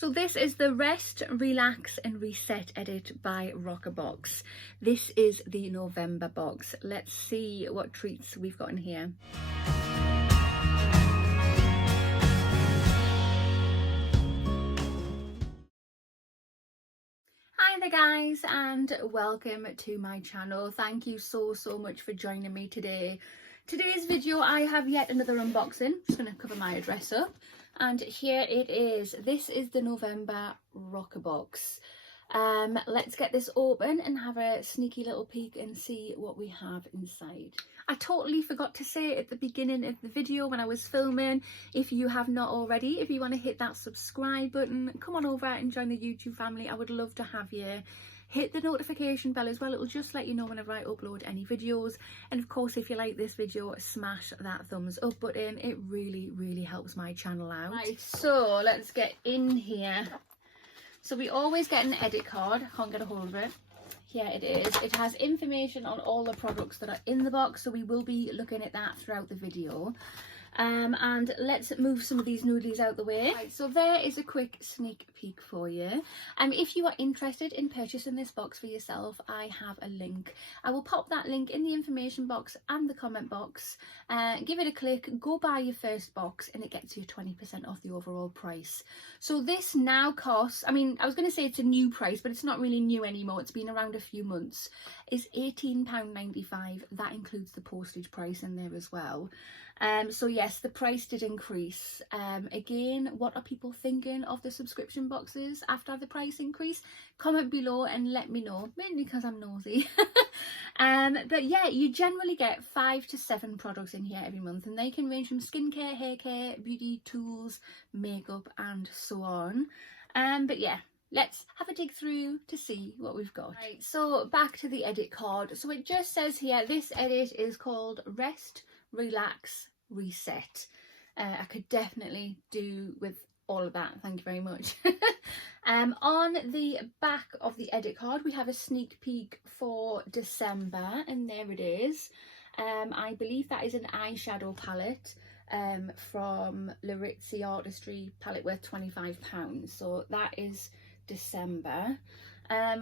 So this is the Rest, Relax and Reset edit by RoccaBox. This is the November box. Let's see what treats we've got in here. Hi there guys, and welcome to my channel. Thank you so much for joining me today. Today's video I have yet another unboxing. I'm just going to cover my address up, and here it is. This is the November RoccaBox. Let's get this open and have a sneaky little peek and see what we have inside. I totally forgot to say at the beginning of the video when I was filming, if you have not already, if you want to hit that subscribe button, come on over and join the YouTube family. I would love to have you. Hit the notification bell as well. It'll just let you know whenever I upload any videos. And of course, if you like this video, smash that thumbs up button. It really helps my channel out. Right, so let's get in here. So we always get an edit card. I can't get a hold of it. Here it is. It has information on all the products that are in the box, so we will be looking at that throughout the video. And let's move some of these noodlies out the way. Right, so there is a quick sneak peek for you. If you are interested in purchasing this box for yourself, I have a link. I will pop that link in the information box and the comment box. Give it a click, go buy your first box, and it gets you 20% off the overall price. So this now costs, I was going to say it's a new price, but it's not really new anymore. It's been around a few months. It's £18.95. That includes the postage price in there as well. So yes, the price did increase. Again, what are people thinking of the subscription boxes after the price increase? Comment below and let me know, mainly because I'm nosy. But yeah, you generally get 5 to 7 products in here every month, and they can range from skincare, hair care, beauty, tools, makeup and so on. But yeah, let's have a dig through to see what we've got. Right, so back to the edit card. So it just says here, this edit is called Rest, Relax, Reset. I could definitely do with all of that, thank you very much. On the back of the edit card we have a sneak peek for December, and there it is. I believe that is an eyeshadow palette from Larizzi Artistry palette worth £25, so that is December.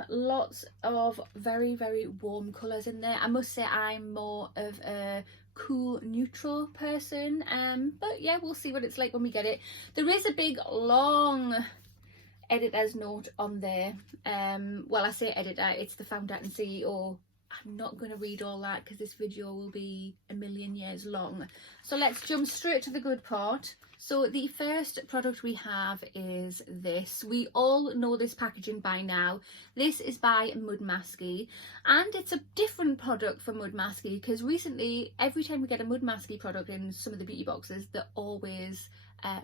Lots of very warm colours in there. I must say I'm more of a cool neutral person, but yeah, we'll see what it's like when we get it. There is a big long editor's note on there. Well, I say editor, it's the founder and CEO. I'm not going to read all that because this video will be a million years long. So let's jump straight to the good part. So the first product we have is this. We all know this packaging by now. This is by mudmasky, and it's a different product for mudmasky because recently every time we get a mudmasky product in some of the beauty boxes, they're always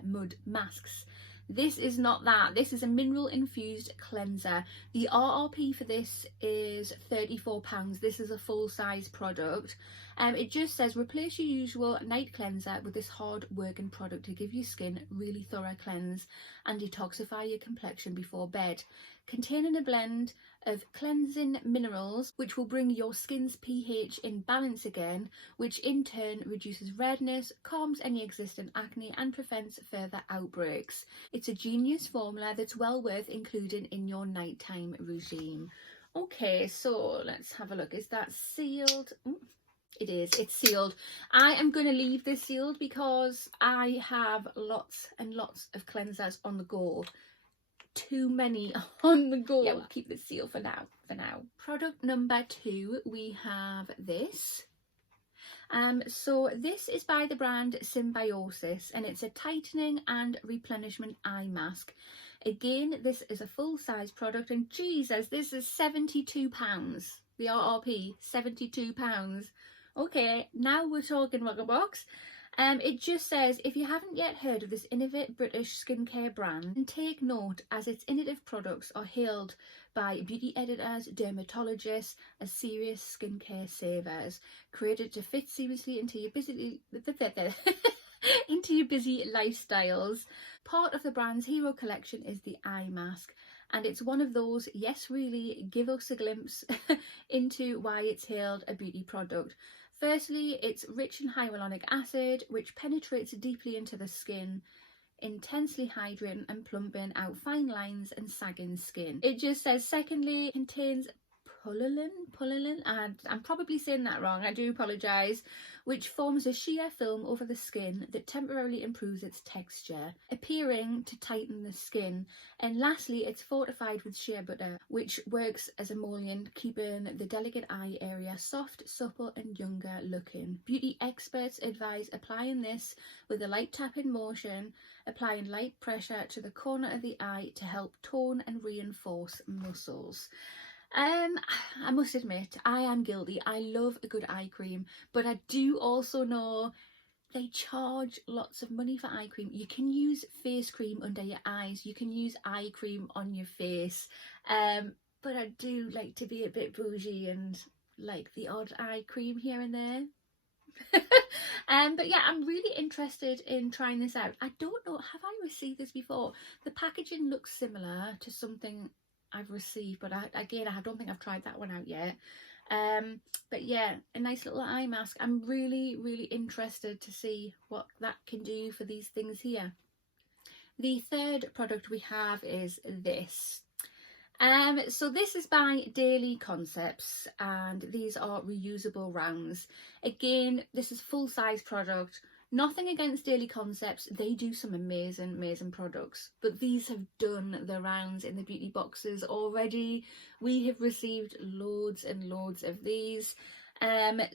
mud masks. This is not that. This is a mineral infused cleanser. The RRP for this is £34. This is a full size product. It just says replace your usual night cleanser with this hard working product to give your skin really thorough cleanse and detoxify your complexion before bed. Containing a blend of cleansing minerals which will bring your skin's pH in balance again, which in turn reduces redness, calms any existing acne and prevents further outbreaks. It's a genius formula that's well worth including in your nighttime regime. Okay, so let's have a look. Is that sealed? It is, it's sealed. I am going to leave this sealed because I have lots and lots of cleansers on the go. Too many on the go. Yeah, we'll keep this sealed for now. Product number 2, we have this. So this is by the brand Symbiosis, and it's a tightening and replenishment eye mask. Again, this is a full size product, and Jesus, this is £72. The RRP, £72. Okay, now we're talking RoccaBox. It just says, if you haven't yet heard of this innovative British skincare brand, then take note, as its innovative products are hailed by beauty editors, dermatologists as serious skincare savers, created to fit seamlessly into your busy lifestyles. Part of the brand's hero collection is the eye mask, and it's one of those, yes really, give us a glimpse into why it's hailed a beauty product. Firstly, it's rich in hyaluronic acid, which penetrates deeply into the skin. intensely hydrating and plumping out fine lines and sagging skin. It just says, secondly, contains pullulan, and I'm probably saying that wrong, I do apologise, which forms a sheer film over the skin that temporarily improves its texture, appearing to tighten the skin. And lastly, it's fortified with shea butter, which works as emollient, keeping the delicate eye area soft, supple and younger looking. Beauty experts advise applying this with a light tapping motion, applying light pressure to the corner of the eye to help tone and reinforce muscles. I must admit, I am guilty. I love a good eye cream, but I do also know they charge lots of money for eye cream. You can use face cream under your eyes, you can use eye cream on your face, but I do like to be a bit bougie and like the odd eye cream here and there. But yeah, I'm really interested in trying this out. I don't know, have I received this before? The packaging looks similar to something I've received, but I don't think I've tried that one out yet. But yeah, a nice little eye mask. I'm really interested to see what that can do for these things here. The third product we have is this. So this is by Daily Concepts, and these are reusable rounds. Again, this is full size product. Nothing against Daily Concepts, they do some amazing products, but these have done the rounds in the beauty boxes already. We have received loads and loads of these.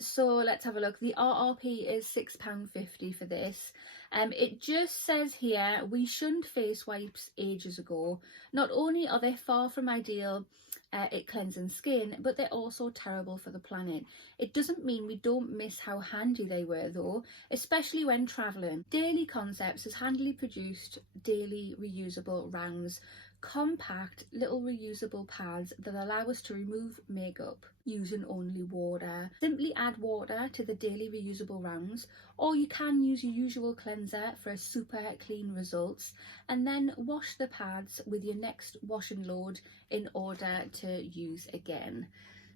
So let's have a look. The RRP is £6.50 for this. It just says here, we shunned face wipes ages ago. Not only are they far from ideal at cleansing skin, but they're also terrible for the planet. It doesn't mean we don't miss how handy they were though, especially when travelling. Daily Concepts has handily produced daily reusable rounds, compact little reusable pads that allow us to remove makeup using only water. Simply add water to the daily reusable rounds, or you can use your usual cleanser for a super clean results, and then wash the pads with your next wash and load in order to use again.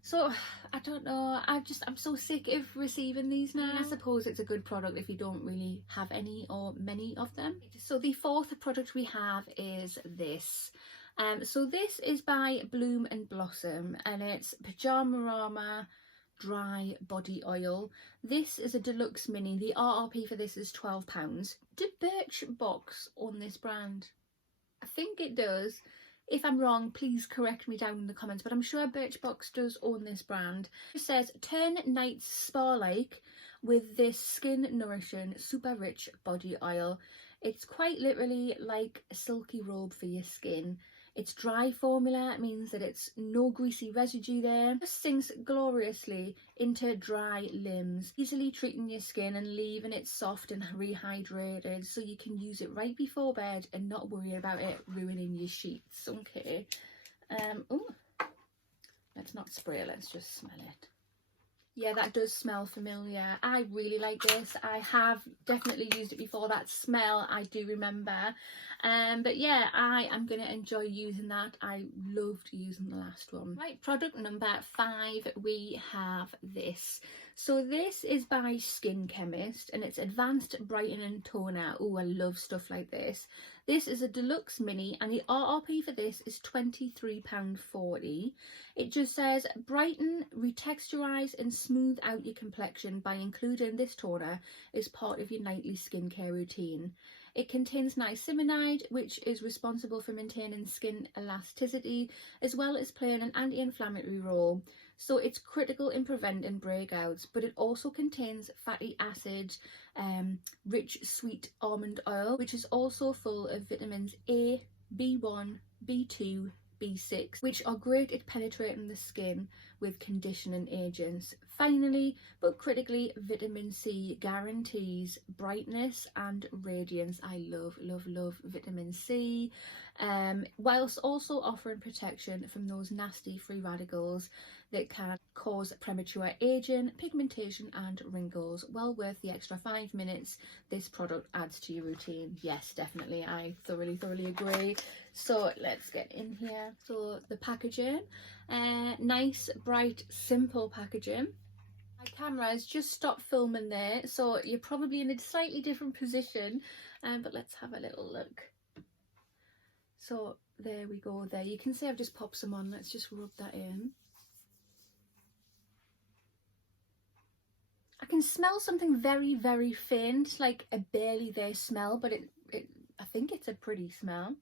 So I don't know, I'm so sick of receiving these now. I suppose it's a good product if you don't really have any or many of them. So the fourth product we have is this. So this is by Bloom and Blossom, and it's Pajamarama Dry Body Oil. This is a deluxe mini. The RRP for this is £12. Did Birchbox own this brand? I think it does. If I'm wrong, please correct me down in the comments, but I'm sure Birchbox does own this brand. It says, turn nights spa-like with this skin nourishing, super rich body oil. It's quite literally like a silky robe for your skin. It's dry formula, it means that it's no greasy residue there. It just sinks gloriously into dry limbs, easily treating your skin and leaving it soft and rehydrated, so you can use it right before bed and not worry about it ruining your sheets. Okay. Oh, let's not spray it, let's just smell it. Yeah, that does smell familiar. I really like this. I have definitely used it before. That smell I do remember. But yeah, I am going to enjoy using that. I loved using the last one. Right, product number 5, we have this. So this is by Skin Chemist, and it's Advanced Brightening Toner. Oh, I love stuff like this. This is a deluxe mini, and the RRP for this is £23.40. It just says, brighten, retexturise and smooth out your complexion by including this toner as part of your nightly skincare routine. It contains niacinamide, which is responsible for maintaining skin elasticity, as well as playing an anti-inflammatory role. So it's critical in preventing breakouts, but it also contains fatty acid, rich sweet almond oil, which is also full of vitamins A, B1, B2, B6, which are great at penetrating the skin with conditioning agents. Finally, but critically, vitamin C guarantees brightness and radiance. I love vitamin C, whilst also offering protection from those nasty free radicals that can cause premature aging, pigmentation and wrinkles. Well worth the extra 5 minutes this product adds to your routine. Yes, definitely, I thoroughly agree. So let's get in here. So the packaging, nice, bright, simple packaging. My camera has just stopped filming there, so you're probably in a slightly different position But let's have a little look. So there we go there. You can see I've just popped some on. Let's just rub that in. I can smell something very, very faint, like a barely there smell, but I think it's a pretty smell.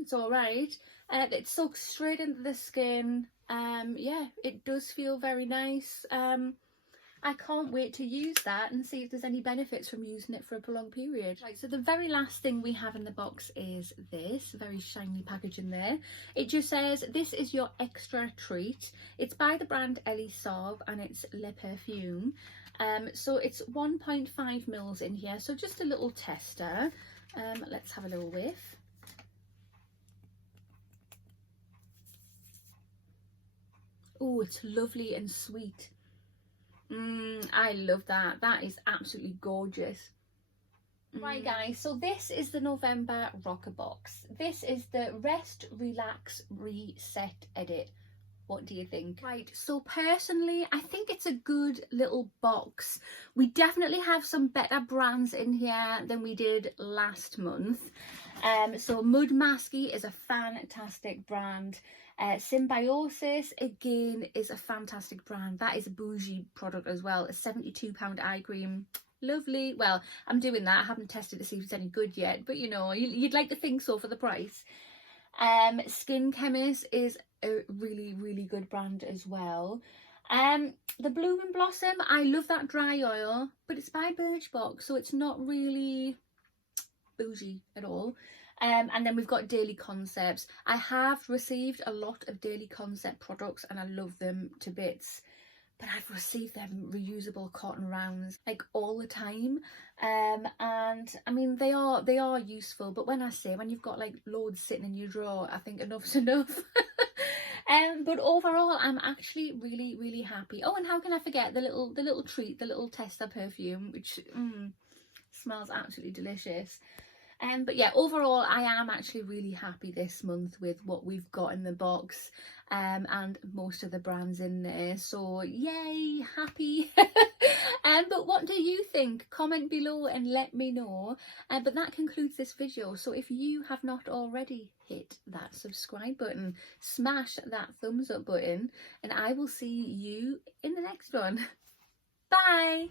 It's all right. It soaks straight into the skin. Yeah, it does feel very nice. I can't wait to use that and see if there's any benefits from using it for a prolonged period. Right, so the very last thing we have in the box is this very shiny packaging there. It just says, this is your extra treat. It's by the brand Ellie Sauve and it's Le Perfume. So it's 1.5 mils in here, so just a little tester. Let's have a little whiff. Oh, it's lovely and sweet. I love that. That is absolutely gorgeous. Right guys, so this is the November RoccaBox. This is the Rest, Relax, Reset Edit. What do you think? Right, so personally, I think it's a good little box. We definitely have some better brands in here than we did last month. So Mudmasky is a fantastic brand. Symbiosis again is a fantastic brand. That is a bougie product as well. A £72 eye cream. Lovely. Well, I'm doing that. I haven't tested to see if it's any good yet, but you know, you'd like to think so for the price. Skin Chemist is a really, really good brand as well. The Bloom and Blossom, I love that dry oil, but it's by Birchbox, so it's not really bougie at all. And then we've got Daily Concepts. I have received a lot of Daily Concept products and I love them to bits, but I've received them reusable cotton rounds like all the time. And I mean, they are useful, but when you've got like loads sitting in your drawer, I think enough's enough. But overall, I'm actually really, really happy. Oh, and how can I forget the little treat, the little tester perfume, which smells absolutely delicious. But yeah, overall, I am actually really happy this month with what we've got in the box, and most of the brands in there. So yay, happy. But what do you think? Comment below and let me know. But that concludes this video. So if you have not already, hit that subscribe button, smash that thumbs up button, and I will see you in the next one. Bye.